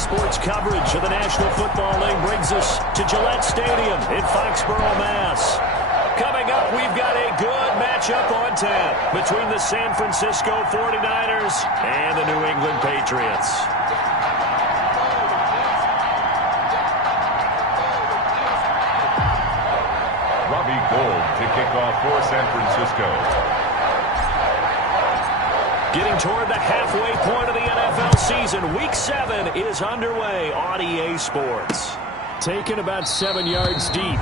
Sports coverage of the National Football League brings us to Gillette Stadium in Foxborough, Mass. Coming up, we've got a good matchup on tap between the San Francisco 49ers and the New England Patriots. Robbie Gould to kick off for San Francisco. Getting toward the halfway point of the NFL season, Week 7 is underway on EA Sports. Taken about 7 yards deep.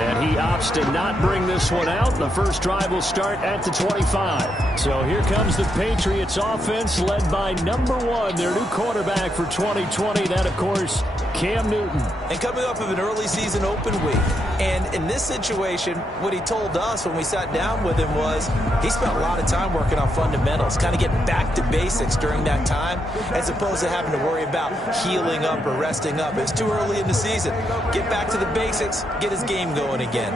And he opts to not bring this one out. The first drive will start at the 25. So here comes the Patriots offense led by number 1, their new quarterback for 2020. That, of course, Cam Newton. And coming off of an early season open week. And in this situation, what he told us when we sat down with him was he spent a lot of time working on fundamentals, kind of getting back to basics during that time, as opposed to having to worry about healing up or resting up. It's too early in the season. Get back to the basics, get his game going again.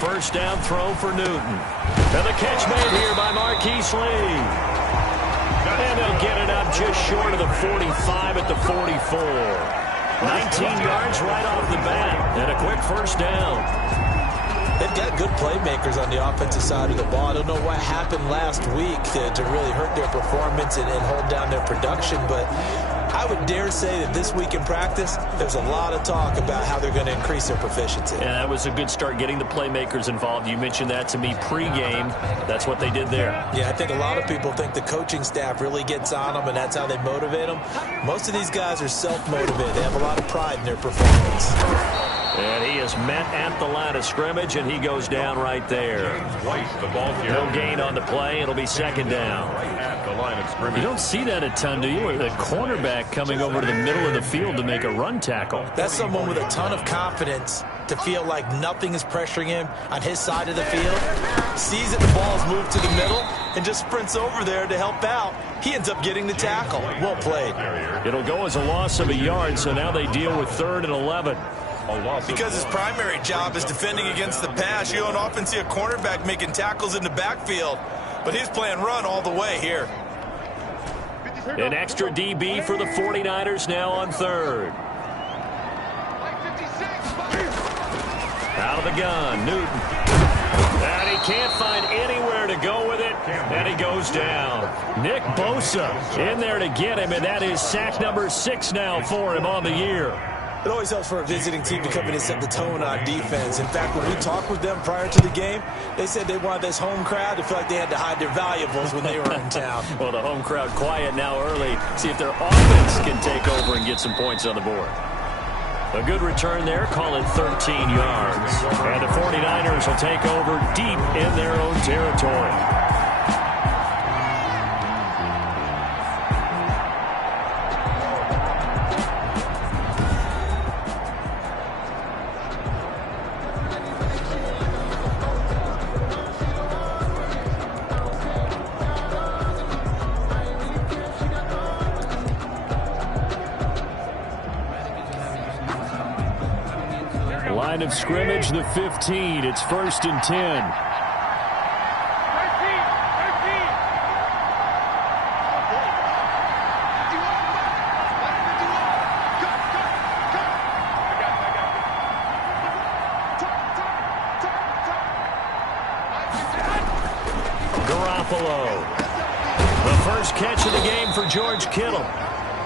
First down throw for Newton. And the catch made here by Marquise Lee. And they'll get it up just short of the 45 at the 44. 19 yards right off the bat. And a quick first down. They've got good playmakers on the offensive side of the ball. I don't know what happened last week to really hurt their performance and hold down their production, but I would dare say that this week in practice, there's a lot of talk about how they're going to increase their proficiency. Yeah, that was a good start getting the playmakers involved. You mentioned that to me pregame. That's what they did there. Yeah, I think a lot of people think the coaching staff really gets on them, and that's how they motivate them. Most of these guys are self-motivated. They have a lot of pride in their performance. And he is met at the line of scrimmage, and he goes down right there. Twice the ball here. No gain on the play. It'll be second down. Right at the line of scrimmage. You don't see that a ton, do you? The cornerback coming over to the middle of the field to make a run tackle. That's someone with a ton of confidence to feel like nothing is pressuring him on his side of the field. Sees that the ball's moved to the middle and just sprints over there to help out. He ends up getting the tackle. Well played. It'll go as a loss of a yard, so now they deal with 3rd and 11. Because his primary job is defending against the pass, you don't often see a cornerback making tackles in the backfield. But he's playing run all the way here. An extra DB for the 49ers now on 3rd. Out of the gun, Newton. And he can't find anywhere to go with it, and he goes down. Nick Bosa in there to get him, and that is sack number 6 now for him on the year. It always helps for a visiting team to come in and set the tone on defense. In fact, when we talked with them prior to the game, they said they wanted this home crowd to feel like they had to hide their valuables when they were in town. Well, the home crowd quiet now early. See if their offense can take over and get some points on the board. A good return there, call it 13 yards. And the 49ers will take over deep in their own territory. Line of scrimmage, the 15. It's 1st and 10. Garoppolo. The first catch of the game for George Kittle.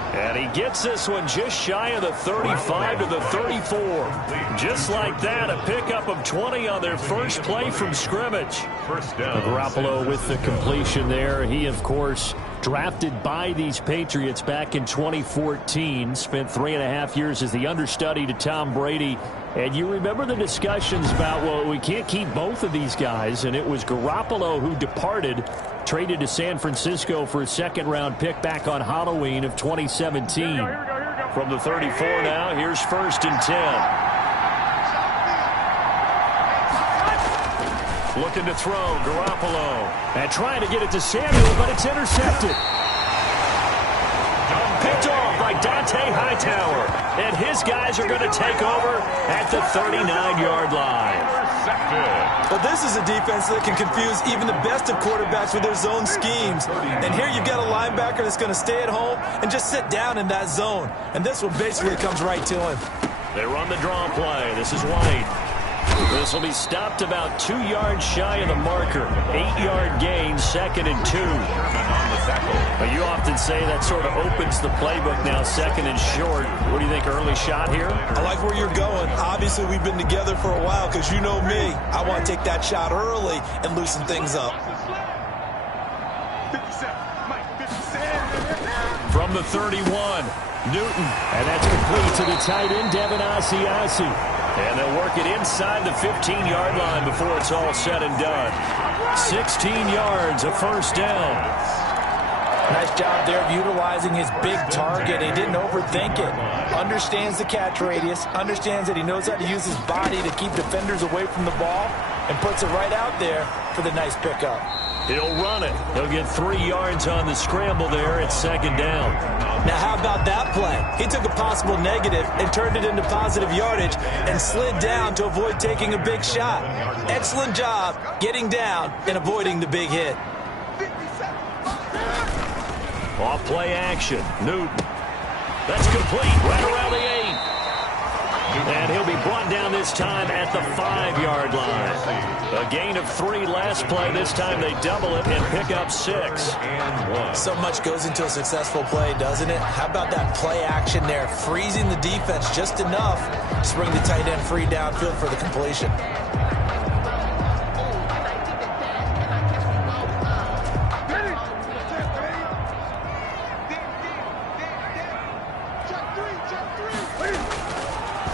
And he gets this one just shy of the 35 to the 34. Just like that, a pickup of 20 on their first play from scrimmage. First down. Garoppolo with the completion there. He, of course, drafted by these Patriots back in 2014. Spent 3.5 years as the understudy to Tom Brady. And you remember the discussions about, well, we can't keep both of these guys. And it was Garoppolo who departed traded to San Francisco for a second-round pick back on Halloween of 2017. From the 34 now, here's 1st and 10. Looking to throw, Garoppolo. And trying to get it to Samuel, but it's intercepted. Picked off by Dante Hightower. And his guys are going to take over at the 39-yard line. Well, this is a defense that can confuse even the best of quarterbacks with their zone schemes. And here you've got a linebacker that's going to stay at home and just sit down in that zone. And this one basically comes right to him. They run the draw play. This is White. This will be stopped about 2 yards shy of the marker. 8-yard gain, 2nd and 2. But you often say that sort of opens the playbook now, 2nd and short. What do you think, early shot here? I like where you're going. Obviously, we've been together for a while because you know me. I want to take that shot early and loosen things up. From the 31, Newton. And that's complete to the tight end, Devin Asiasi. And they'll work it inside the 15-yard line before it's all said and done. 16 yards, a 1st down. Nice job there of utilizing his big target. He didn't overthink it. Understands the catch radius. Understands that he knows how to use his body to keep defenders away from the ball. And puts it right out there for the nice pickup. He'll run it. He'll get 3 yards on the scramble there. It's 2nd down. Now, how about that play? He took a possible negative and turned it into positive yardage and slid down to avoid taking a big shot. Excellent job getting down and avoiding the big hit. Off play action. Newton. That's complete right around the 8. And he'll be brought down this time at the 5-yard line. A gain of 3 last play. This time they double it and pick up 6. So much goes into a successful play, doesn't it? How about that play action there? Freezing the defense just enough to bring the tight end free downfield for the completion.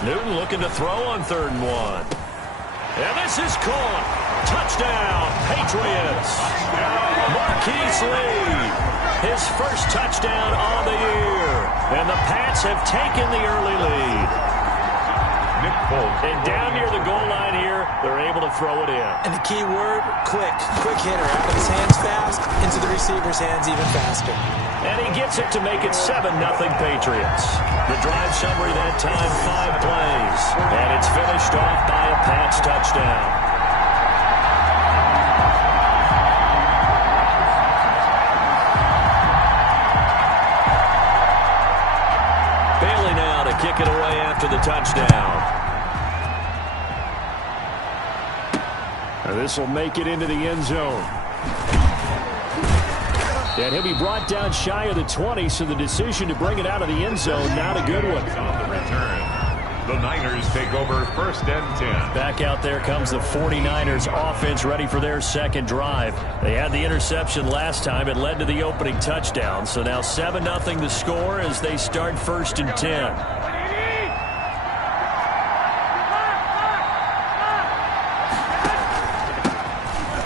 Newton looking to throw on 3rd and 1. And this is caught. Touchdown, Patriots. Marquise Lee, his first touchdown on the year. And the Pats have taken the early lead. And down near the goal line here, they're able to throw it in. And the key word, quick. Quick hitter. Out of his hands fast, into the receiver's hands even faster. And he gets it to make it 7-0 Patriots. The drive summary that time, 5 plays. And it's finished off by a Pats touchdown. Bailey now to kick it away after the touchdown. And this will make it into the end zone. And he'll be brought down shy of the 20, so the decision to bring it out of the end zone, not a good one. On the return, the Niners take over 1st and 10. Back out there comes the 49ers offense ready for their 2nd drive. They had the interception last time. It led to the opening touchdown. So now 7-0 the score as they start 1st and 10.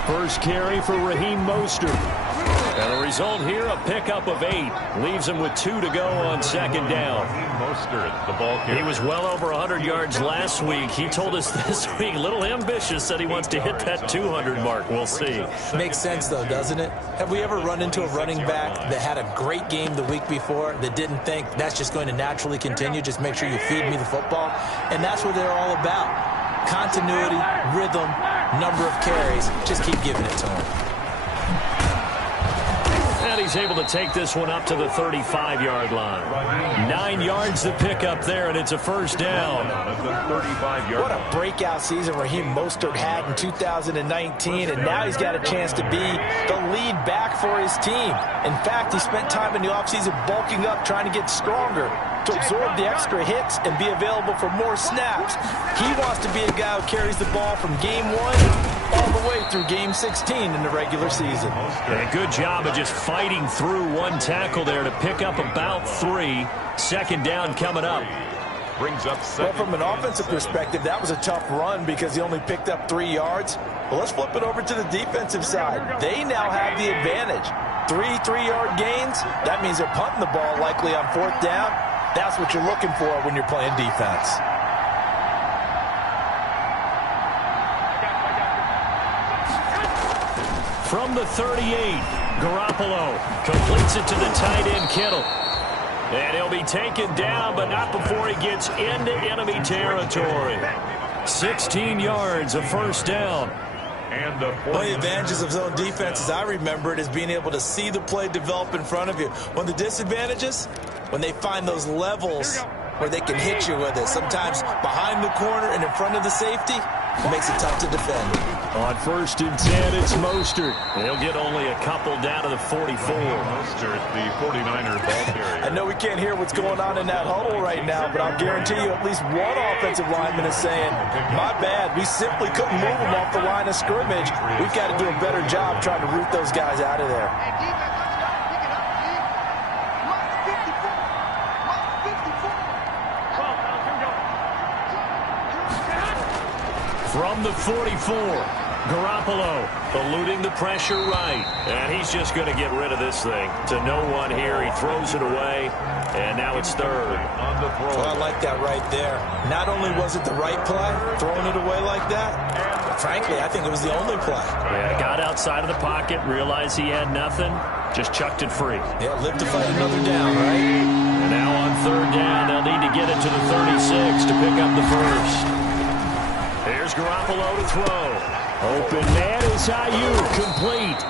First carry for Raheem Mostert. And the result here, a pickup of 8. Leaves him with 2 to go on 2nd down. Mostert, the ball carrier. He was well over 100 yards last week. He told us this week, a little ambitious, said he wants to hit that 200 mark. We'll see. Makes sense, though, doesn't it? Have we ever run into a running back that had a great game the week before that didn't think that's just going to naturally continue? Just make sure you feed me the football. And that's what they're all about. Continuity, rhythm, number of carries. Just keep giving it to him. And he's able to take this one up to the 35-yard line. 9 yards to pick up there, and it's a 1st down. What a breakout season Raheem Mostert had in 2019, and now he's got a chance to be the lead back for his team. In fact, he spent time in the offseason bulking up, trying to get stronger to absorb the extra hits and be available for more snaps. He wants to be a guy who carries the ball from game 1 all the way through game 16 in the regular season. And a good job of just fighting through one tackle there to pick up about 3. 2nd down coming up. brings up Well, second. from an offensive perspective, that was a tough run because he only picked up 3 yards. Well, let's flip it over to the defensive side. They now have the advantage. 3 3-yard gains. That means they're punting the ball likely on 4th down. That's what you're looking for when you're playing defense. From the 38, Garoppolo completes it to the tight end, Kittle. And he'll be taken down, but not before he gets into enemy territory. 16 yards, a first down. And the One of the advantages of zone defense, as I remember it, is being able to see the play develop in front of you. One of the disadvantages, when they find those levels where they can hit you with it, sometimes behind the corner and in front of the safety, it makes it tough to defend. On 1st and 10, it's Mostert. He'll get only a couple down to the 44. Mostert, the 49er ball carrier. I know we can't hear what's going on in that huddle right now, but I'll guarantee you at least one offensive lineman is saying, my bad, we simply couldn't move them off the line of scrimmage. We've got to do a better job trying to root those guys out of there. From the 44, Garoppolo eluding the pressure right. And he's just going to get rid of this thing. To no one here. He throws it away. And now it's 3rd. On the throw. Well, I like that right there. Not only was it the right play, throwing it away like that, but frankly, I think it was the only play. Yeah, got outside of the pocket, realized he had nothing, just chucked it free. Yeah, live to fight another down, right? And now on 3rd down, they'll need to get it to the 36 to pick up the first. Here's Garoppolo to throw. Open man is Ayuk, complete.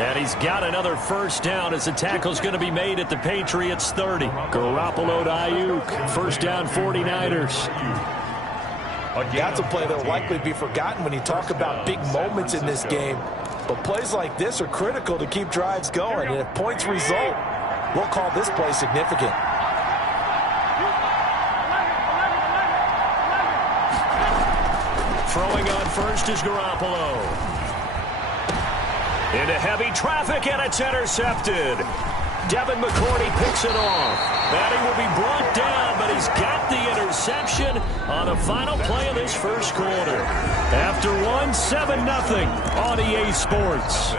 And he's got another first down as the tackle's going to be made at the Patriots 30. Garoppolo to Ayuk, first down 49ers. That's a play that will likely be forgotten when you talk about big moments in this game. But plays like this are critical to keep drives going. And if points result, we'll call this play significant. Throwing on first is Garoppolo. Into heavy traffic, and it's intercepted. Devin McCourty picks it off. And he will be brought down, but he's got the interception on the final play of this first quarter. After 7-0 on EA Sports.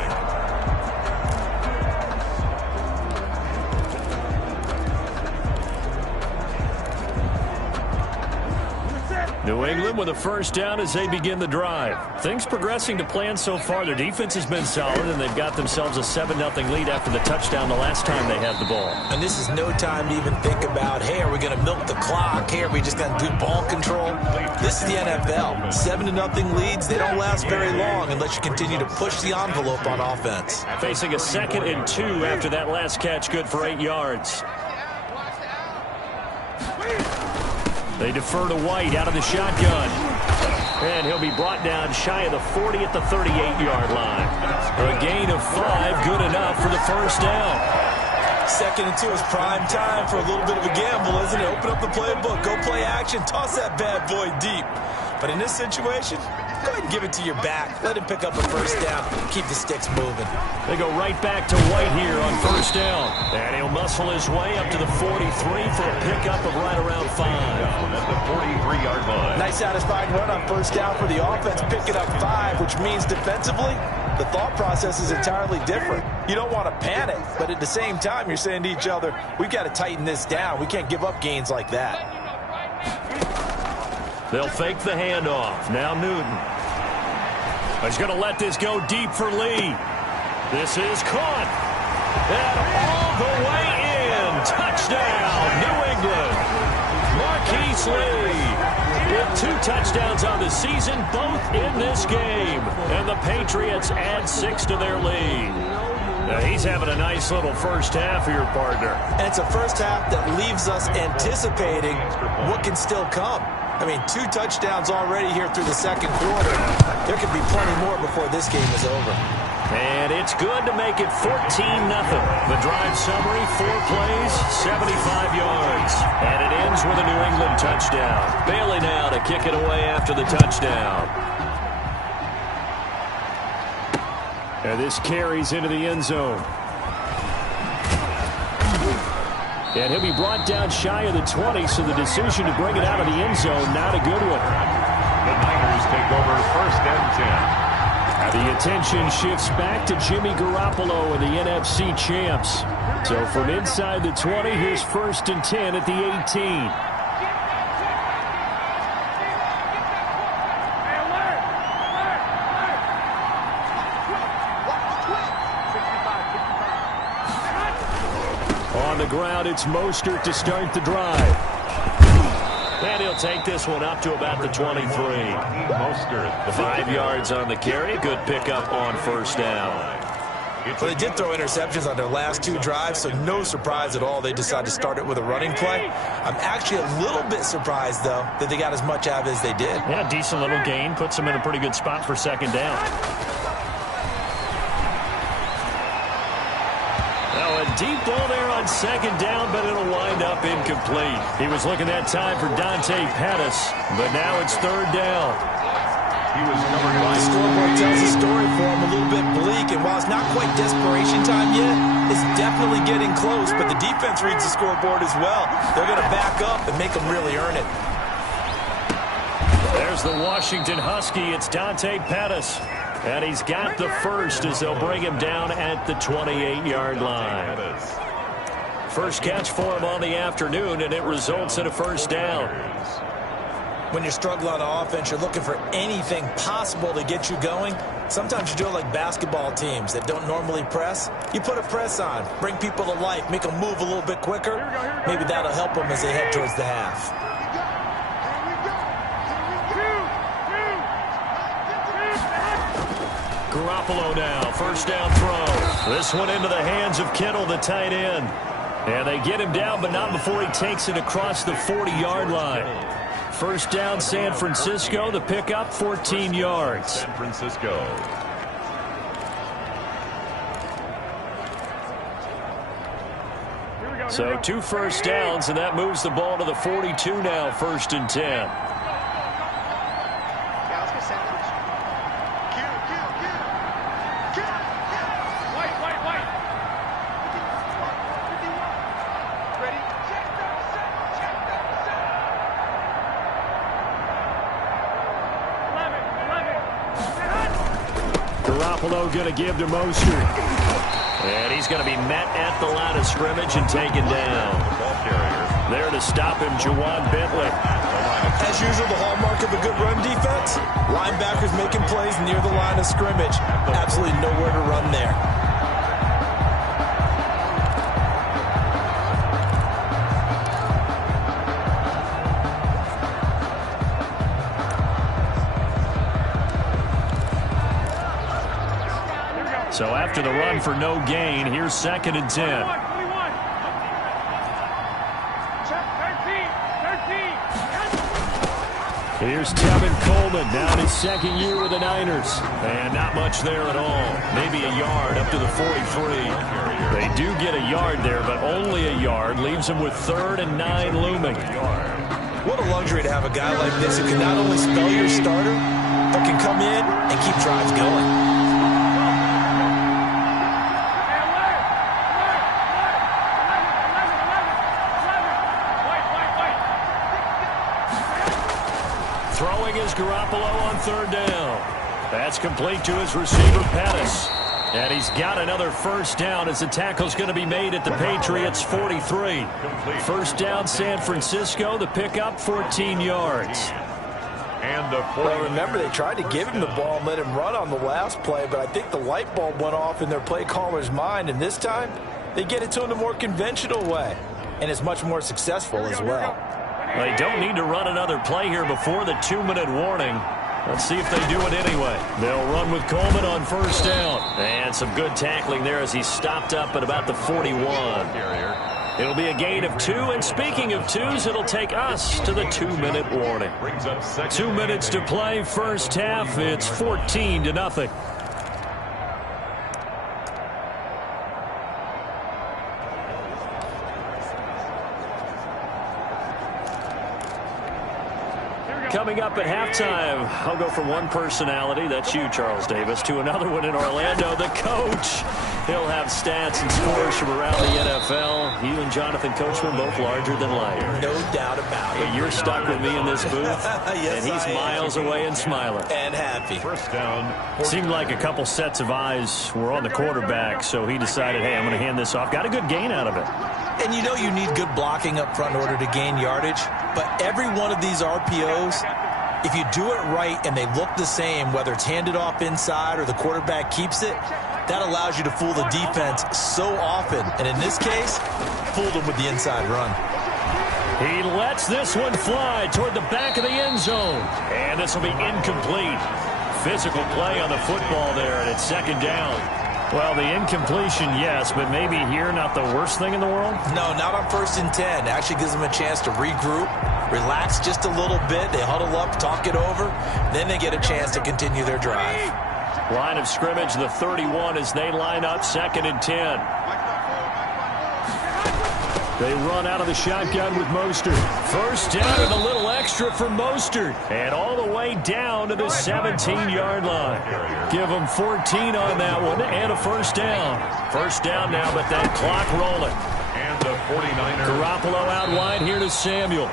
New England with a first down as they begin the drive. Things progressing to plan so far. Their defense has been solid, and they've got themselves a 7-0 lead after the touchdown the last time they had the ball. And this is no time to even think about, hey, are we going to milk the clock? Hey, are we just going to do ball control? This is the NFL. 7-0 leads, they don't last very long unless you continue to push the envelope on offense. Facing a 2nd and 2 after that last catch, good for 8 yards. They defer to White out of the shotgun. And he'll be brought down shy of the 40 at the 38-yard line. A gain of 5, good enough for the first down. 2nd and 2 is prime time for a little bit of a gamble, isn't it? Open up the playbook, go play action, toss that bad boy deep. But in this situation, go ahead and give it to your back. Let him pick up a first down. Keep the sticks moving. They go right back to White here on first down. And he'll muscle his way up to the 43 for a pickup of right around 5. At the 43-yard line. Nice satisfying run on first down for the offense. Pick it up 5, which means defensively, the thought process is entirely different. You don't want to panic, but at the same time, you're saying to each other, we've got to tighten this down. We can't give up gains like that. They'll fake the handoff. Now Newton. He's going to let this go deep for Lee. This is caught. And all the way in. Touchdown, New England. Marquise Lee with 2 touchdowns on the season, both in this game. And the Patriots add 6 to their lead. Now he's having a nice little first half for your partner. And it's a first half that leaves us anticipating what can still come. I mean, 2 touchdowns already here through the second quarter. There could be plenty more before this game is over. And it's good to make it 14-0. The drive summary, 4 plays, 75 yards. And it ends with a New England touchdown. Bailey now to kick it away after the touchdown. And this carries into the end zone. And he'll be brought down shy of the 20, so the decision to bring it out of the end zone, not a good one. The Niners take over 1st and 10. The attention shifts back to Jimmy Garoppolo and the NFC champs. So from inside the 20, here's 1st and 10 at the 18. On the ground, it's Mostert to start the drive. And he'll take this one up to about the 23. Mostert. 5 yards on the carry. Good pickup on 1st down. Well, they did throw interceptions on their last 2 drives, so no surprise at all they decided to start it with a running play. I'm actually a little bit surprised, though, that they got as much out of it as they did. Yeah, decent little gain. Puts them in a pretty good spot for 2nd down. A deep ball there on 2nd down, but it'll wind up incomplete. He was looking that time for Dante Pettis, but now it's 3rd down. He was covered by The scoreboard tells the story for him a little bit bleak, and while it's not quite desperation time yet, it's definitely getting close, but the defense reads the scoreboard as well. They're going to back up and make them really earn it. There's the Washington Husky. It's Dante Pettis. And he's got the first as they'll bring him down at the 28-yard line. First catch for him on the afternoon, and it results in a 1st down. When you're struggling on offense, you're looking for anything possible to get you going. Sometimes you do it like basketball teams that don't normally press. You put a press on, bring people to life, make them move a little bit quicker. Maybe that'll help them as they head towards the half. Garoppolo now, 1st down throw. This one into the hands of Kittle, the tight end. And they get him down, but not before he takes it across the 40-yard line. 1st down, San Francisco. The pickup, 14 yards. San Francisco. So 2 1st downs, and that moves the ball to the 42 now, 1st and 10. Garoppolo going to give to Mostert. And he's going to be met at the line of scrimmage and taken down. Ball carrier. There to stop him, Juwan Bentley. As usual, the hallmark of a good run defense, linebackers making plays near the line of scrimmage. Absolutely nowhere to run there. So after the run for no gain, here's 2nd and 10. Here's Tevin Coleman, now in his 2nd year with the Niners. And not much there at all. Maybe a yard up to the 43. They do get a yard there, but only a yard. Leaves them with 3rd and 9 looming. What a luxury to have a guy like this who can not only spell your starter, but can come in and keep drives going. Throwing is Garoppolo on 3rd down. That's complete to his receiver, Pettis. And he's got another 1st down as the tackle's going to be made at the Patriots' 43. 1st down, San Francisco. The pickup, 14 yards. And the Well, remember, they tried to give him the ball and let him run on the last play, but I think the light bulb went off in their play caller's mind, and this time they get it to him the more conventional way, and it's much more successful as well. They don't need to run another play here before the 2-minute warning. Let's see if they do it anyway. They'll run with Coleman on 1st down. And some good tackling there as he stopped up at about the 41. It'll be a gain of 2, and speaking of 2s, it'll take us to the 2-minute warning. 2 minutes to play, 1st half. It's 14-0. Coming up at halftime, I'll go from one personality, that's you, Charles Davis, to another one in Orlando, the coach. He'll have stats and scores from around the NFL. You and Jonathan Coachman both larger than life. No doubt about it. But you're stuck with me in this booth, yes, and he's miles away and smiling. And happy. First down. Seemed like a couple sets of eyes were on the quarterback, so he decided, hey, I'm going to hand this off. Got a good gain out of it. And you know you need good blocking up front in order to gain yardage. But every one of these RPOs, if you do it right and they look the same, whether it's handed off inside or the quarterback keeps it, that allows you to fool the defense so often. And in this case, fooled them with the inside run. He lets this one fly toward the back of the end zone. And this will be incomplete. Physical play on the football there, and it's second down. Well, the incompletion, yes, but maybe here not the worst thing in the world? No, not on 1st and 10. Actually gives them a chance to regroup, relax just a little bit. They huddle up, talk it over. Then they get a chance to continue their drive. Line of scrimmage, the 31 as they line up 2nd and 10. They run out of the shotgun with Mostert. First down and a little extra for Mostert. And all the way down to the 17-yard line. Give them 14 on that one and a first down. First down now, but that clock rolling. And the 49ers. Garoppolo out wide here to Samuel.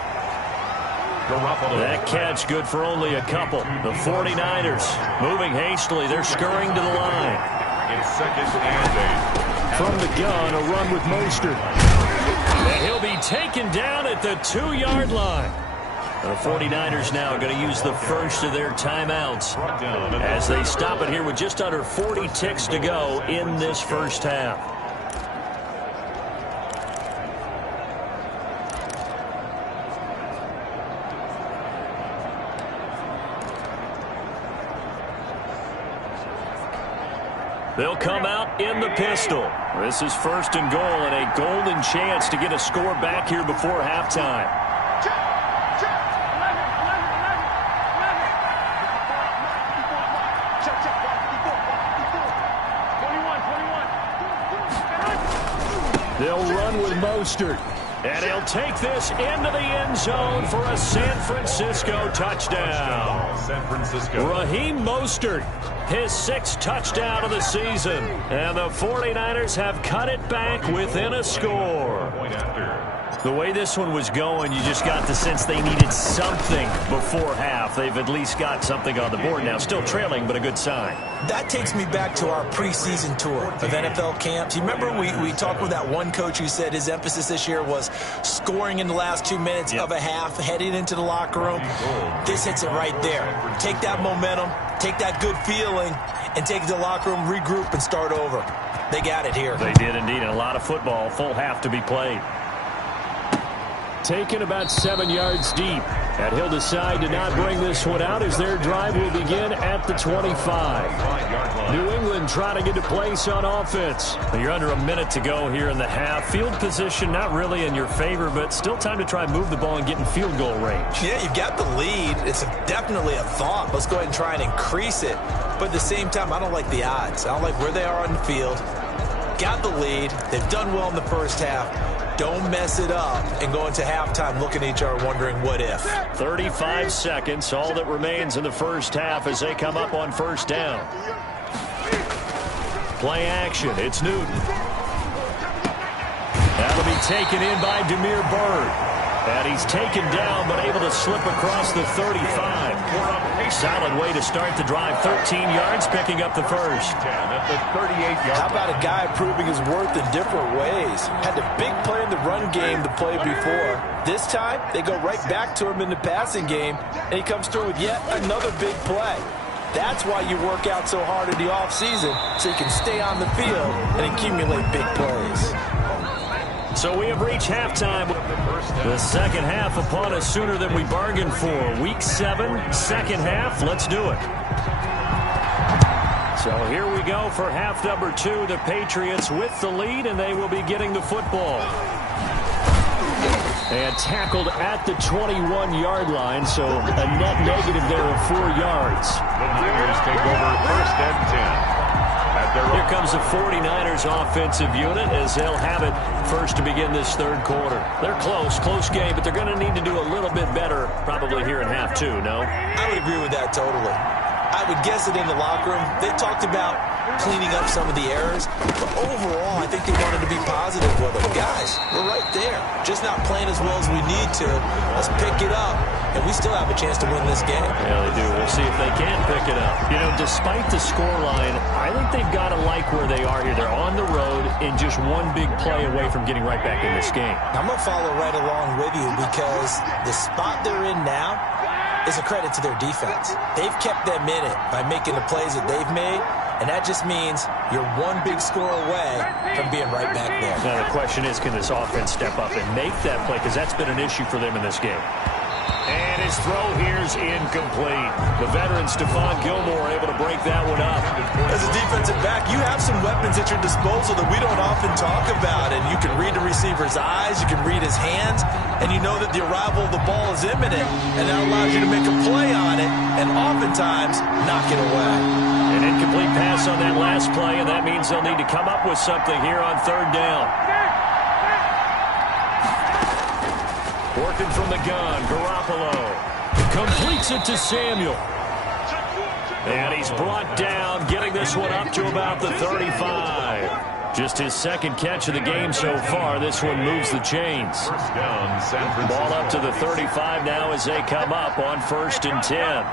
That catch good for only a couple. The 49ers moving hastily. They're scurrying to the line. It's 2nd and 8. From the gun, a run with Mostert. And he'll be taken down at the 2-yard line. The 49ers now are going to use the first of their timeouts as they stop it here with just under 40 ticks to go in this first half. They'll come out in the pistol. This is 1st and goal and a golden chance to get a score back here before halftime. They'll run with Mostert. And he'll take this into the end zone for a San Francisco touchdown. San Francisco. Raheem Mostert, his 6th touchdown of the season. And the 49ers have cut it back within a score. Point after. The way this one was going, you just got the sense they needed something before half. They've at least got something on the board now. Still trailing, but a good sign. That takes me back to our preseason tour of NFL camps. You remember we talked with that one coach who said his emphasis this year was scoring in the last 2 minutes of a half, heading into the locker room. This hits it right there. Take that momentum, take that good feeling, and take it to the locker room, regroup, and start over. They got it here. They did indeed, and a lot of football, full half to be played. Taken about 7 yards deep. And he'll decide to not bring this one out as their drive will begin at the 25. New England trying to get a place on offense. You're under a minute to go here in the half. Field position not really in your favor, but still time to try and move the ball and get in field goal range. Yeah, you've got the lead. It's definitely a thought. Let's go ahead and try and increase it. But at the same time, I don't like the odds. I don't like where they are on the field. Got the lead. They've done well in the first half. Don't mess it up and go into halftime looking at each other wondering what if. 35 seconds, all that remains in the first half as they come up on first down. Play action, it's Newton. That'll be taken in by Demir Bird. And he's taken down but able to slip across the 35. Solid way to start the drive. 13 yards, picking up the first. At the 38-yard. How about a guy proving his worth in different ways? Had a big play in the run game to play before. This time, they go right back to him in the passing game, and he comes through with yet another big play. That's why you work out so hard in the offseason, so you can stay on the field and accumulate big plays. So we have reached halftime. The second half upon us sooner than we bargained for. Week 7, second half. Let's do it. So here we go for half number 2. The Patriots with the lead, and they will be getting the football. And tackled at the 21-yard line, so a net negative there of 4 yards. The Niners take over 1st and 10. At Here comes the 49ers offensive unit as they'll have it first to begin this third quarter. They're close game, but they're going to need to do a little bit better probably here in half two, no? I would agree with that totally. I would guess that in the locker room, they talked about cleaning up some of the errors, but overall, I think they wanted to be positive with them. Guys, we're right there. Just not playing as well as we need to. Let's pick it up, and we still have a chance to win this game. Yeah, they do. We'll see if they can pick it up. You know, despite the scoreline, I think they've got to like where they are here. They're on the road and just one big play away from getting right back in this game. I'm going to follow right along with you because the spot they're in now is a credit to their defense. They've kept them in it by making the plays that they've made, and that just means you're one big score away from being right back there. Now the question is, can this offense step up and make that play? Because that's been an issue for them in this game. And his throw here's incomplete. The veteran Stephon Gilmore able to break that one up. As a defensive back, you have some weapons at your disposal that we don't often talk about. And you can read the receiver's eyes, you can read his hands, and you know that the arrival of the ball is imminent. And that allows you to make a play on it and oftentimes knock it away. An incomplete pass on that last play, and that means they'll need to come up with something here on third down. Working from the gun, Garoppolo completes it to Samuel. And he's brought down, getting this one up to about the 35. Just his second catch of the game so far. This one moves the chains. First down, San Francisco. Ball up to the 35 now as they come up on 1st and 10.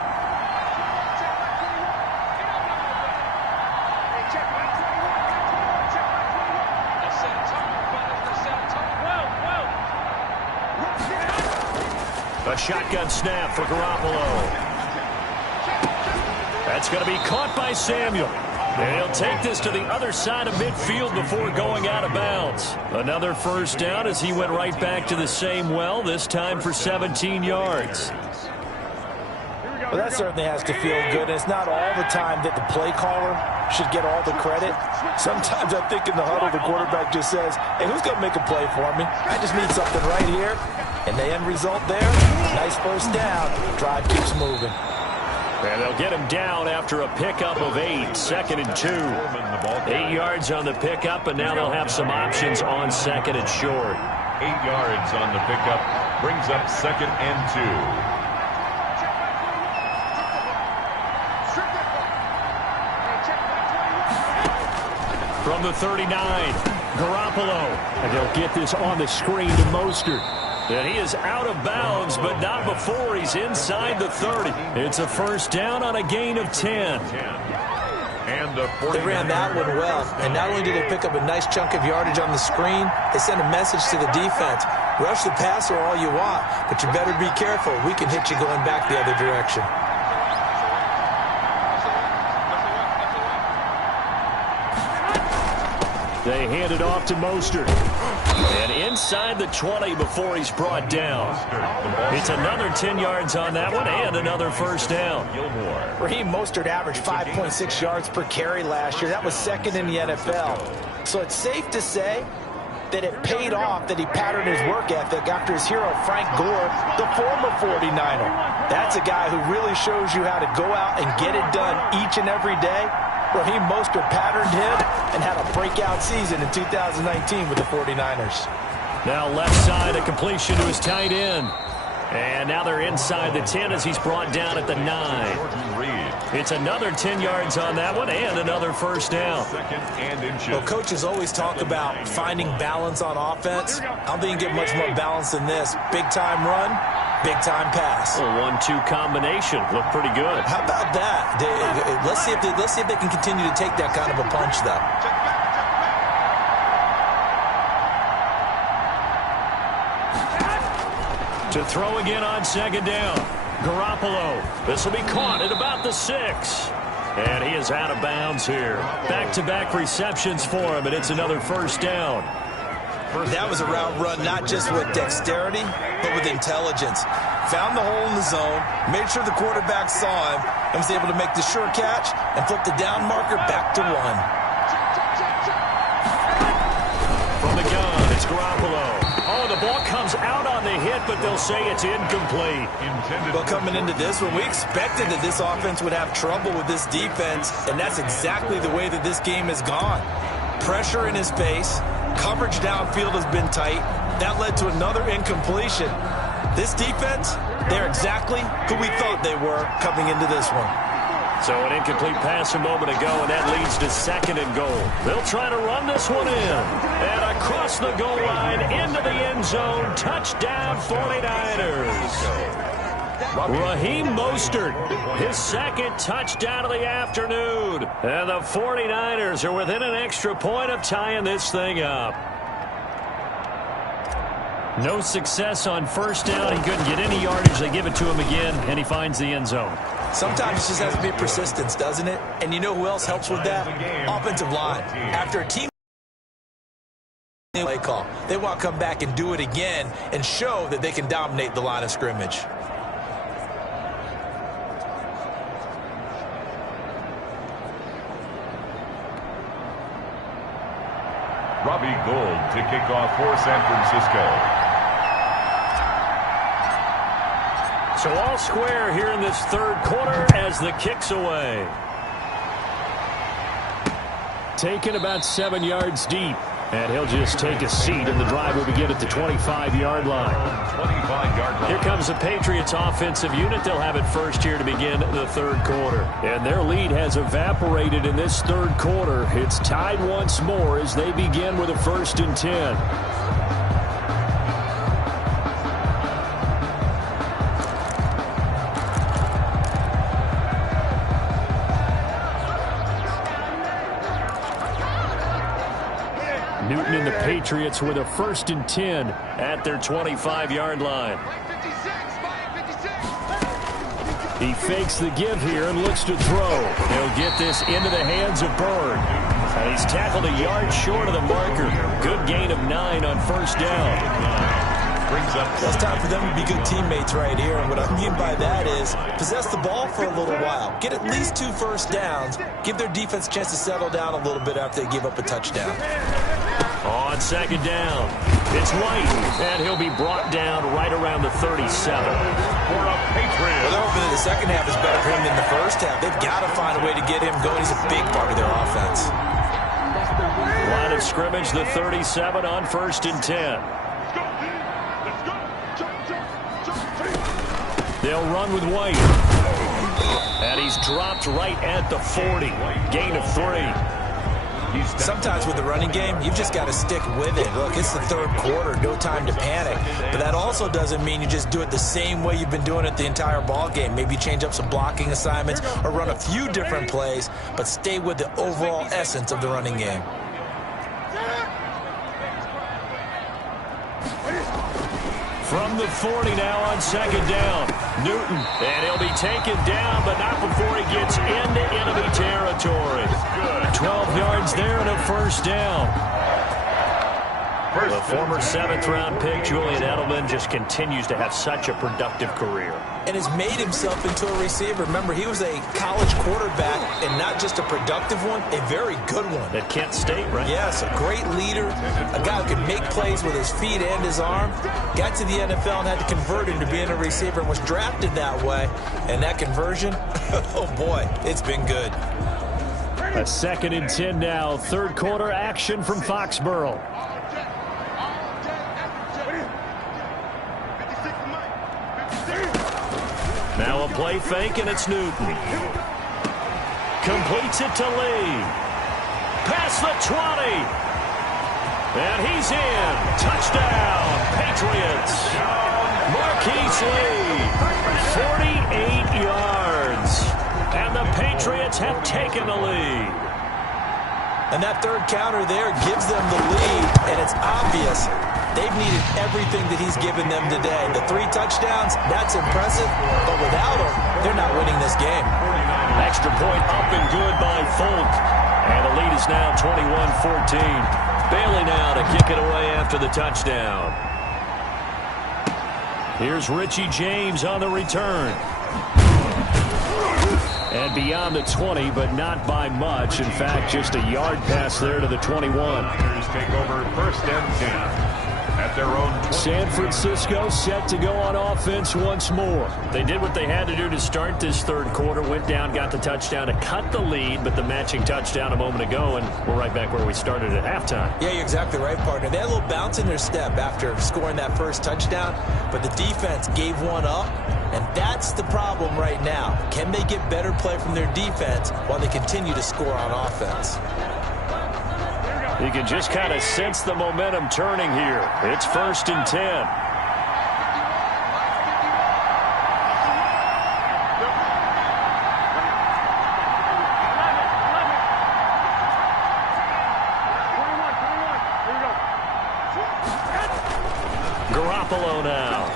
A shotgun snap for Garoppolo. That's going to be caught by Samuel. And he'll take this to the other side of midfield before going out of bounds. Another first down as he went right back to the same well, this time for 17 yards. Well, that certainly has to feel good. And it's not all the time that the play caller should get all the credit. Sometimes I think in the huddle, the quarterback just says, hey, who's going to make a play for me? I just need something right here. And the end result there, nice first down. Drive keeps moving. And they'll get him down after a pickup of 8, 2nd and 2. 8 yards on the pickup, and now they'll have some options on 2nd and short. 8 yards on the pickup brings up 2nd and 2. From the 39, Garoppolo. And they'll get this on the screen to Mostert. And he is out of bounds, but not before he's inside the 30. It's a first down on a gain of 10. And they ran that one well. And not only did they pick up a nice chunk of yardage on the screen, they sent a message to the defense. Rush the passer all you want, but you better be careful. We can hit you going back the other direction. They hand it off to Mostert. And inside the 20 before he's brought down. It's another 10 yards on that one and another first down. Raheem Mostert averaged 5.6 yards per carry last year. That was 2nd in the NFL. So it's safe to say that it paid off that he patterned his work ethic after his hero Frank Gore, the former 49er. That's a guy who really shows you how to go out and get it done each and every day. Raheem Mostert patterned him and had a breakout season in 2019 with the 49ers. Now left side, a completion to his tight end. And now they're inside the 10 as he's brought down at the 9. It's another 10 yards on that one and another first down. Well, coaches always talk about finding balance on offense. I don't think you can get much more balance than this. Big-time run, big-time pass. A 1-2 combination. Looked pretty good. How about that? Let's see if they can continue to take that kind of a punch, though. To throw again on 2nd down. Garoppolo. This will be caught at about the 6. And he is out of bounds here. Back-to-back receptions for him, and it's another first down. That was a route run not just with dexterity, but with intelligence. Found the hole in the zone, made sure the quarterback saw him, and was able to make the sure catch and flip the down marker back to 1. From the gun, it's Garoppolo. Oh, the ball comes out on the hit, but they'll say it's incomplete. Well, coming into this one, we expected that this offense would have trouble with this defense, and that's exactly the way that this game has gone. Pressure in his face, coverage downfield has been tight. That led to another incompletion. This defense, they're exactly who we thought they were coming into this one. So an incomplete pass a moment ago, and that leads to 2nd and goal. They'll try to run this one in. And across the goal line, into the end zone, touchdown 49ers. Raheem Mostert, his 2nd touchdown of the afternoon. And the 49ers are within an extra point of tying this thing up. No success on 1st down. He couldn't get any yardage. They give it to him again, and he finds the end zone. Sometimes it just has to be persistence, doesn't it? And you know who else helps with that? Offensive line. After a team play call, they want to come back and do it again and show that they can dominate the line of scrimmage. Robbie Gould to kick off for San Francisco. So all square here in this 3rd quarter as the kick's away. Taken about 7 yards deep. And he'll just take a seat, and the drive will begin at the 25-yard line. 25-yard line. Here comes the Patriots offensive unit. They'll have it first here to begin the 3rd quarter. And their lead has evaporated in this 3rd quarter. It's tied once more as they begin with a 1st and 10. Newton and the Patriots with a 1st and 10 at their 25-yard line. He fakes the give here and looks to throw. He'll get this into the hands of Bird. And he's tackled a yard short of the marker. Good gain of 9 on 1st down. It's time for them to be good teammates right here. And what I mean by that is possess the ball for a little while. Get at least 2 first downs. Give their defense a chance to settle down a little bit after they give up a touchdown. On 2nd down, it's White, and he'll be brought down right around the 37. For a Patriot. Well, they're hoping that the second half is better for him than the first half. They've got to find a way to get him going. He's a big part of their offense. Line of scrimmage, the 37 on 1st and 10. They'll run with White. And he's dropped right at the 40. Gain of 3. Sometimes with the running game, you've just got to stick with it. Look, it's the 3rd quarter, no time to panic. But that also doesn't mean you just do it the same way you've been doing it the entire ball game. Maybe change up some blocking assignments or run a few different plays, but stay with the overall essence of the running game. From the 40 now on 2nd down. Newton, and he'll be taken down, but not before he gets into enemy territory. 12 yards there and a 1st down. The former 7th-round pick, Julian Edelman, just continues to have such a productive career. And has made himself into a receiver. Remember, he was a college quarterback, and not just a productive one, a very good one. At Kent State, right? Yes, a great leader, a guy who could make plays with his feet and his arm. Got to the NFL and had to convert into being a receiver and was drafted that way. And that conversion, oh boy, it's been good. A 2nd and 10 now. 3rd quarter action from Foxborough. Now a play fake, and it's Newton. Completes it to Lee. Past the 20. And he's in. Touchdown, Patriots. Marquise Lee, 48 yards. And the Patriots have taken the lead. And that 3rd counter there gives them the lead, and it's obvious they've needed everything that he's given them today. The 3 touchdowns, that's impressive, but without him, they're not winning this game. Extra point up and good by Folk. And the lead is now 21-14. Bailey now to kick it away after the touchdown. Here's Richie James on the return. And beyond the 20, but not by much. In fact, just a yard pass there to the 21. Take over 1st and 10. at their own 20. San Francisco set to go on offense once more. They did what they had to do to start this third quarter. Went down, got the touchdown to cut the lead, but the matching touchdown a moment ago, and we're right back where we started at halftime. Yeah, you're exactly right, partner. They had a little bounce in their step after scoring that first touchdown, but the defense gave one up, and that's the problem right now. Can they get better play from their defense while they continue to score on offense? You can just kind of sense the momentum turning here. It's 1st and 10. Garoppolo now.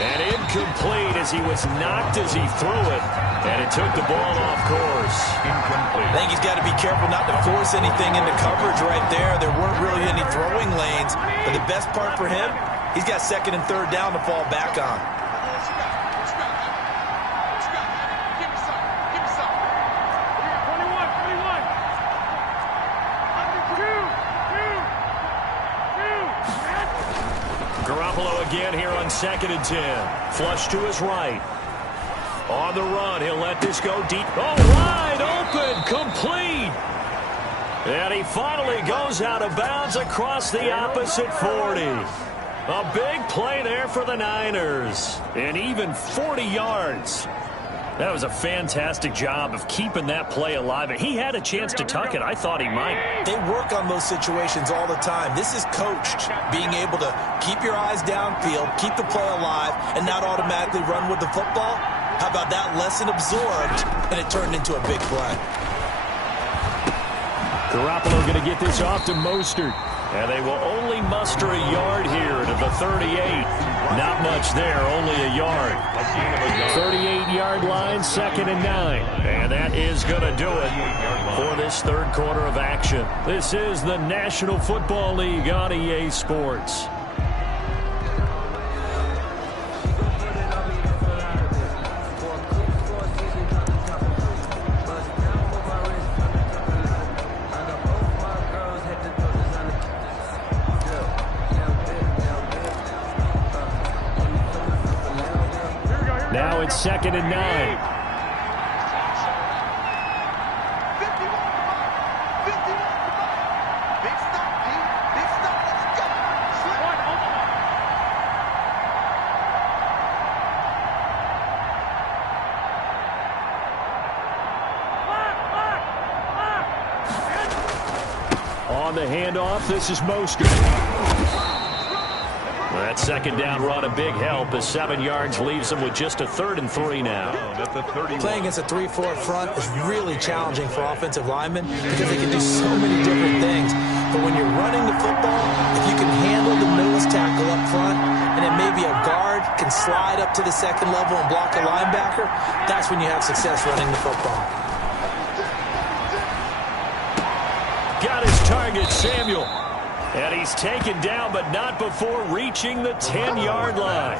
And incomplete as he was knocked as he threw it. And it took the ball off course. Incomplete. I think he's got to be careful not to force anything into coverage right there. There weren't really any throwing lanes. But the best part for him, he's got 2nd and 3rd down to fall back on. Garoppolo again here on 2nd and 10. Flush to his right. On the run, he'll let this go deep. Oh, wide open, complete. And he finally goes out of bounds across the opposite 40. A big play there for the Niners. And even 40 yards. That was a fantastic job of keeping that play alive. He had a chance to tuck it. I thought he might. They work on those situations all the time. This is coached, being able to keep your eyes downfield, keep the play alive, and not automatically run with the football. How about that lesson absorbed, and it turned into a big play. Garoppolo going to get this off to Mostert. And they will only muster a yard here to the 38. Not much there, only a yard. 38-yard line, 2nd and 9. And that is going to do it for this third quarter of action. This is the National Football League on EA Sports. Now it's 2nd and 9. On the handoff, this is Mostert. That 2nd down run, a big help as 7 yards leaves them with just a 3rd and 3 now. Playing against a 3-4 front is really challenging for offensive linemen because they can do so many different things. But when you're running the football, if you can handle the nose tackle up front, and then maybe a guard can slide up to the 2nd level and block a linebacker, that's when you have success running the football. Got his target, Samuel. And he's taken down, but not before reaching the 10-yard line.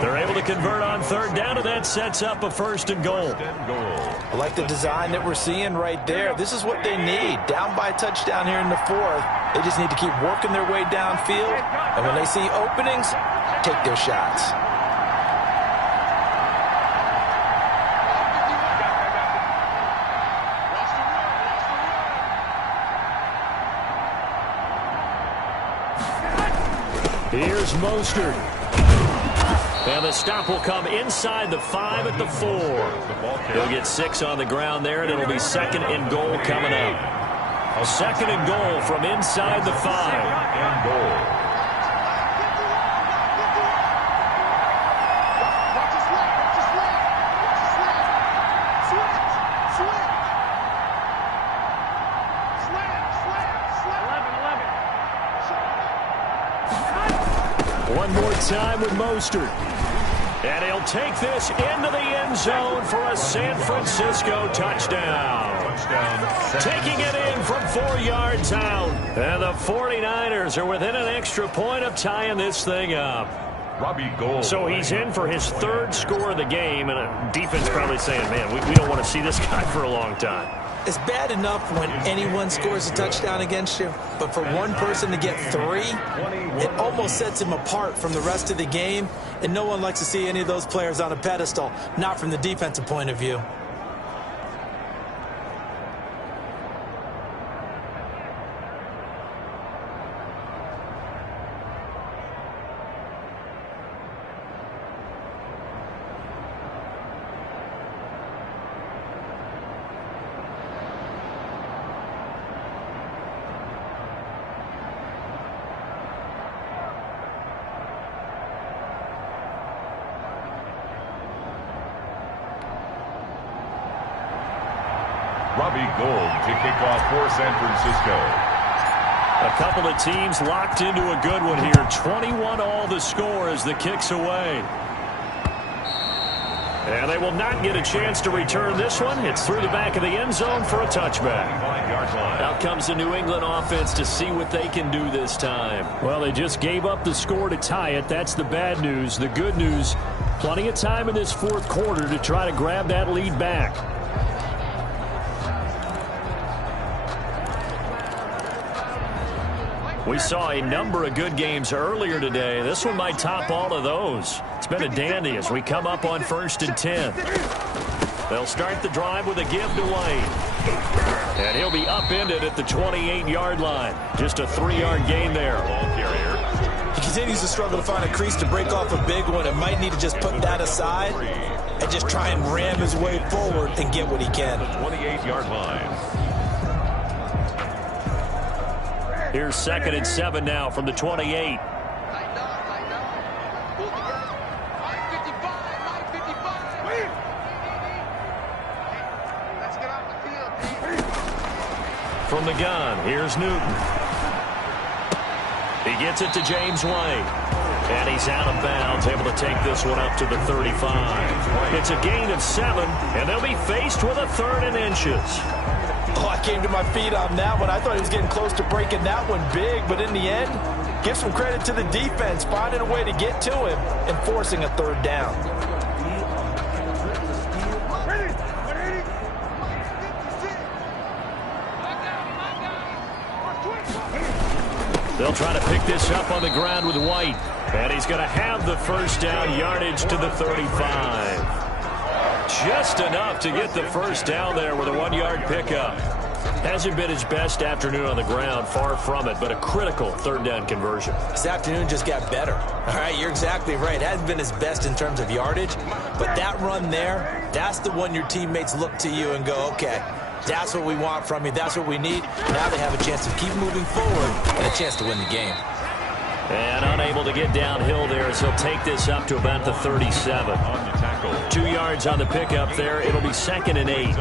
They're able to convert on 3rd down, and that sets up a 1st and goal. I like the design that we're seeing right there. This is what they need. Down by a touchdown here in the 4th. They just need to keep working their way downfield. And when they see openings, take their shots. Here's Mostert. And the stop will come inside the 5 at the 4. He'll get 6 on the ground there, and it'll be 2nd and goal coming up. A 2nd and goal from inside the 5. And goal. One more time with Mostert. And he'll take this into the end zone for a San Francisco touchdown. Taking it in from 4 yards out. And the 49ers are within an extra point of tying this thing up. Robbie Gould. So he's in for his 3rd score of the game, and a defense probably saying, man, we don't want to see this guy for a long time. It's bad enough when anyone scores a touchdown against you, but for one person to get 3, it almost sets him apart from the rest of the game, and no one likes to see any of those players on a pedestal, not from the defensive point of view. Robbie Gould to kick off for San Francisco. A couple of teams locked into a good one here. 21-all the score as the kick's away. And they will not get a chance to return this one. It's through the back of the end zone for a touchback. Out comes the New England offense to see what they can do this time. Well, they just gave up the score to tie it. That's the bad news. The good news, plenty of time in this fourth quarter to try to grab that lead back. We saw a number of good games earlier today. This one might top all of those. It's been a dandy as we come up on 1st and 10. They'll start the drive with a give to White. And he'll be upended at the 28-yard line. Just a 3-yard gain there. He continues to struggle to find a crease to break off a big one, and might need to just put that aside and just try and ram his way forward and get what he can. The 28-yard line. Here's 2nd and 7 now from the 28. From the gun, here's Newton. He gets it to James White. And he's out of bounds, able to take this one up to the 35. It's a gain of 7, and they'll be faced with a 3rd and inches. Oh, I came to my feet on that one. I thought he was getting close to breaking that one big, but in the end, give some credit to the defense, finding a way to get to him and forcing a 3rd down. They'll try to pick this up on the ground with White. And he's going to have the 1st down, yardage to the 35. Just enough to get the 1st down there with a 1-yard pickup. Hasn't been his best afternoon on the ground, far from it, but a critical 3rd down conversion. This afternoon just got better. All right, you're exactly right. Hasn't been his best in terms of yardage, but that run there, that's the one your teammates look to you and go, okay, that's what we want from you. That's what we need. Now they have a chance to keep moving forward and a chance to win the game. And unable to get downhill there as he'll take this up to about the 37. On the tackle. 2 yards on the pickup there. It'll be 2nd and 8.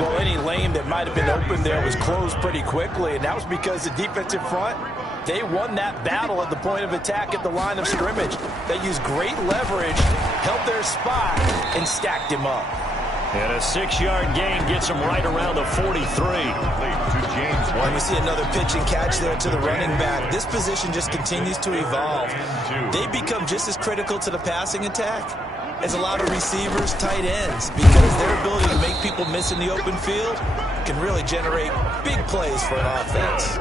Well, any lane that might have been open there was closed pretty quickly, and that was because the defensive front, they won that battle at the point of attack at the line of scrimmage. They used great leverage, held their spot, and stacked him up. And a 6-yard gain gets him right around the 43. And we see another pitch and catch there to the running back. This position just continues to evolve. They become just as critical to the passing attack as a lot of receivers, tight ends, because their ability to make people miss in the open field can really generate big plays for an offense.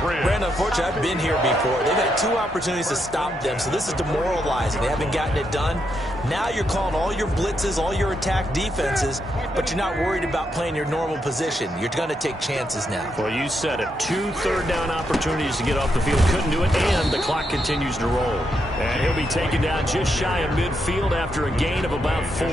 Brandon, unfortunately, I've been here before. They've had 2 opportunities to stop them, so this is demoralizing. They haven't gotten it done. Now you're calling all your blitzes, all your attack defenses, but you're not worried about playing your normal position. You're going to take chances now. Well, you said it. 2 3rd down opportunities to get off the field. Couldn't do it, and the clock continues to roll. And he'll be taken down just shy of midfield after a gain of about 4.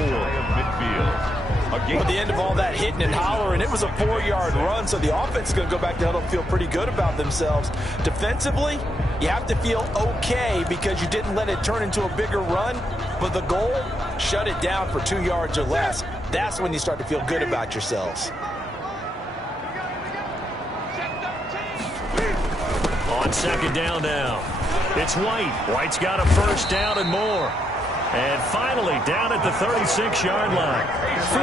At the end of all that hitting and hollering, it was a 4-yard run, so the offense is going to go back to huddle and feel pretty good about themselves. Defensively, you have to feel okay because you didn't let it turn into a bigger run, but the goal, shut it down for 2 yards or less. That's when you start to feel good about yourselves. On 2nd down now, it's White. White's got a 1st down and more. And finally, down at the 36-yard line.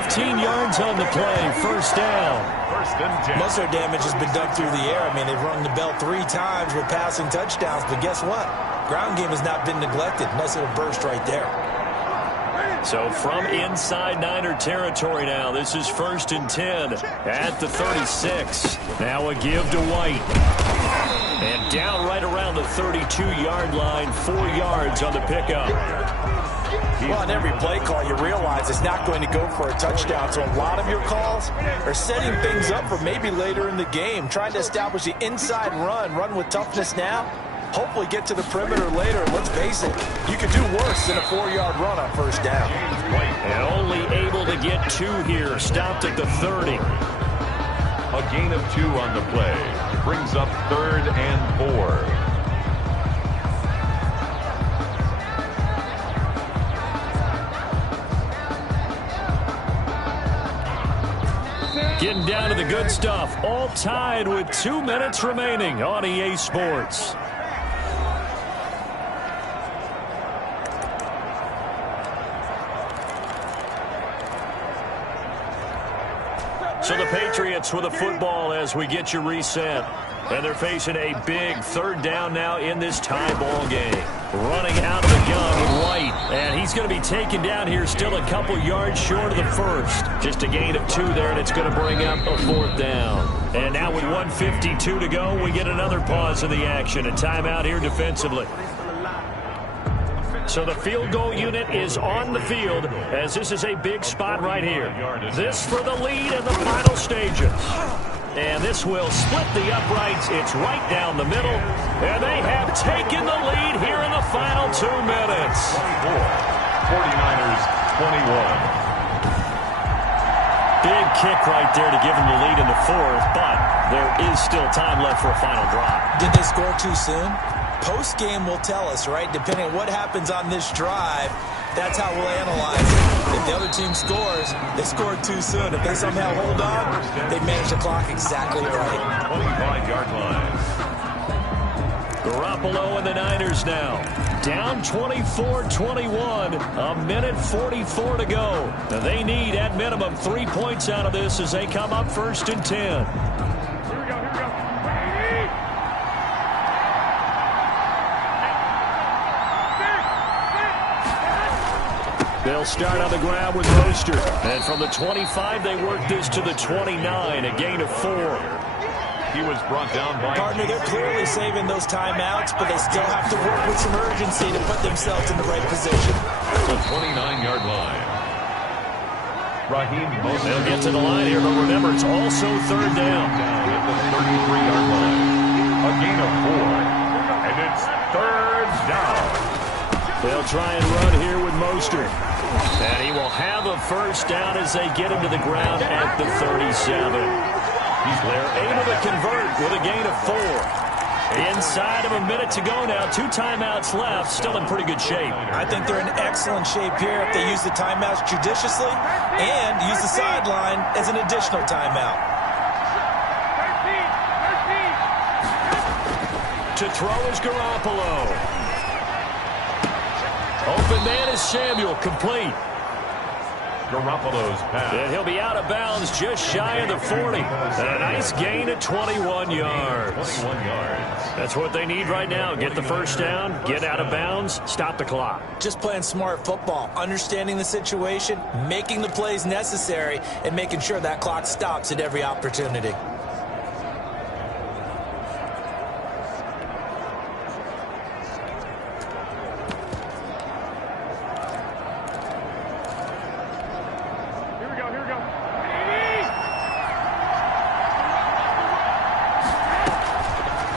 15 yards on the play, 1st down. Most of their damage has been done through the air. I mean, they've rung the bell 3 times with passing touchdowns, but guess what? Ground game has not been neglected. Nice little burst right there. So from inside Niner territory now, this is 1st and 10 at the 36. Now a give to White. And down right around the 32-yard line, 4 yards on the pickup. Well, on every play call, you realize it's not going to go for a touchdown. So a lot of your calls are setting things up for maybe later in the game, trying to establish the inside run with toughness now. Hopefully get to the perimeter later. Let's face it, you could do worse than a 4-yard run on 1st down. And only able to get 2 here, stopped at the 30. A gain of 2 on the play. Brings up 3rd and 4. Getting down to the good stuff. All tied with 2 minutes remaining on EA Sports. So the Patriots with a football as we get you reset. And they're facing a big 3rd down now in this tie ball game. Running out of the gun with White. And he's going to be taken down here still a couple yards short of the 1st. Just a gain of 2 there, and it's going to bring up a 4th down. And now with 1:52 to go, we get another pause in the action. A timeout here defensively. So the field goal unit is on the field as this is a big spot right here. This for the lead in the final stages. And this will split the uprights. It's right down the middle. And they have taken the lead here in the final 2 minutes. 49ers 21. Big kick right there to give them the lead in the 4th, but there is still time left for a final drive. Did they score too soon? Post-game will tell us, right? Depending on what happens on this drive, that's how we'll analyze it. If the other team scores, they scored too soon. If they somehow hold on, they manage the clock exactly right. 25-yard line. Garoppolo and the Niners now. Down 24-21. A minute 44 to go. Now they need, at minimum, 3 points out of this as they come up 1st and 10. They'll start on the ground with Roster. And from the 25, they work this to the 29, a gain of 4. He was brought down by... Partner, they're clearly saving those timeouts, but they still have to work with some urgency to put themselves in the right position. The 29-yard line. Raheem Mostert. They'll get to the line here, but remember, it's also 3rd down. At the 33-yard line. A gain of 4. And it's 3rd down. They'll try and run here with Mostert. And he will have a 1st down as they get him to the ground at the 37. They're able to convert with a gain of 4. Inside of a minute to go now. 2 timeouts left. Still in pretty good shape. I think they're in excellent shape here if they use the timeouts judiciously and use the sideline as an additional timeout. To throw is Garoppolo. Open man is Samuel, complete. Garoppolo's pass. And he'll be out of bounds just shy of the 40. And a nice gain of 21 yards. 21 yards. That's what they need right now. Get the 1st down, get out of bounds, stop the clock. Just playing smart football, understanding the situation, making the plays necessary, and making sure that clock stops at every opportunity.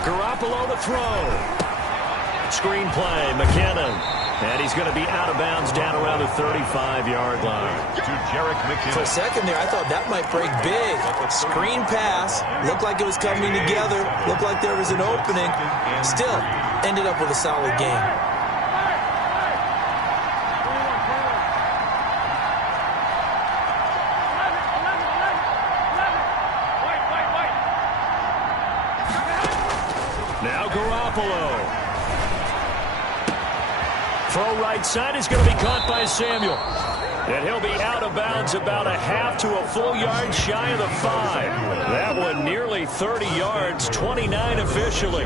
Garoppolo to throw. Screen play, McKinnon. And he's going to be out of bounds down around the 35-yard line. To Jerick McKinnon. For a second there, I thought that might break big. Screen pass. Looked like it was coming together. Looked like there was an opening. Still, ended up with a solid game. Now Garoppolo. Throw right side is going to be caught by Samuel. And he'll be out of bounds about a half to a full yard shy of the 5. That one nearly 30 yards, 29 officially.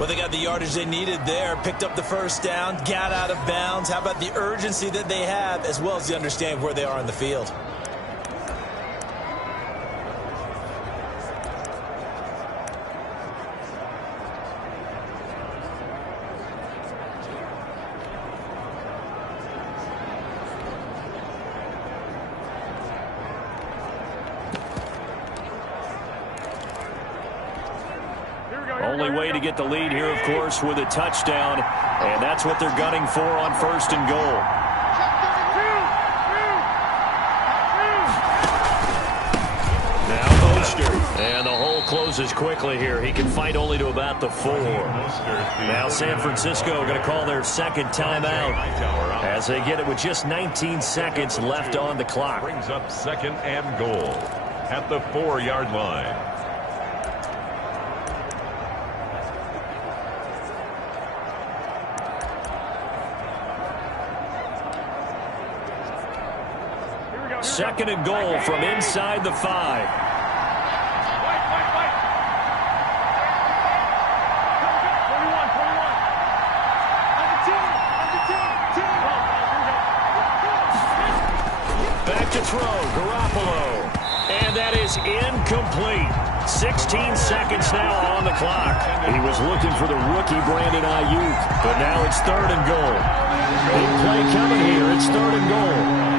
Well, they got the yardage they needed there, picked up the first down, got out of bounds. How about the urgency that they have, as well as the understanding where they are in the field? Only way to get the lead here, of course, with a touchdown. And that's what they're gunning for on 1st and goal. Now Mostert. And the hole closes quickly here. He can fight only to about the 4. Now San Francisco going to call their second timeout as they get it with just 19 seconds left on the clock. Brings up 2nd and goal at the 4-yard line. Second and goal from inside the 5. Back to throw, Garoppolo. And that is incomplete. 16 seconds now on the clock. He was looking for the rookie Brandon Ayuk, but now it's 3rd and goal. Big play coming here. It's 3rd and goal.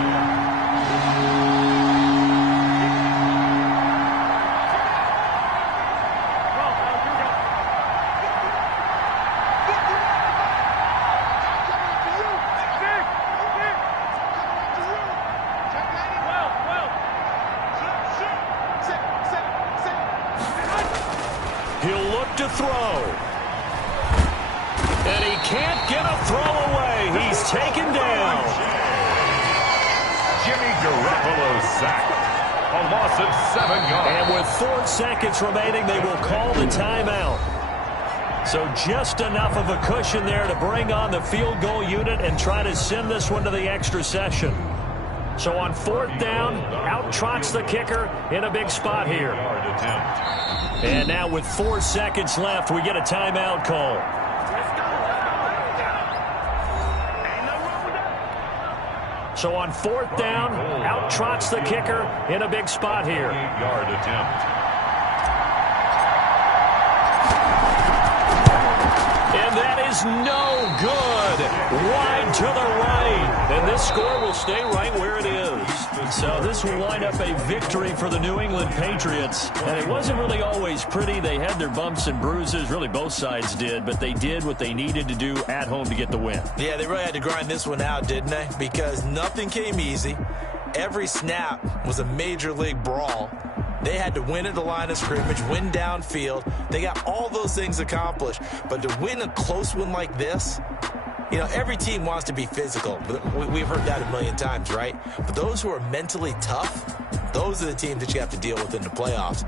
He'll look to throw. And he can't get a throw away. He's taken down. Jimmy Garoppolo sacked. A loss of 7 yards. And with 4 seconds remaining, they will call the timeout. So just enough of a cushion there to bring on the field goal unit and try to send this one to the extra session. So on 4th down, out trots the kicker in a big spot here. And now with 4 seconds left, we get a timeout call. So on 4th down, out trots the kicker in a big spot here. 8-yard attempt. And that is no good. Wide to the right. And this score will stay right where it is. So this will wind up a victory for the New England Patriots. And it wasn't really always pretty. They had their bumps and bruises. Really, both sides did. But they did what they needed to do at home to get the win. Yeah, they really had to grind this one out, didn't they? Because nothing came easy. Every snap was a major league brawl. They had to win at the line of scrimmage, win downfield. They got all those things accomplished. But to win a close one like this, you know, every team wants to be physical. We've heard that a million times, right? But those who are mentally tough, those are the teams that you have to deal with in the playoffs.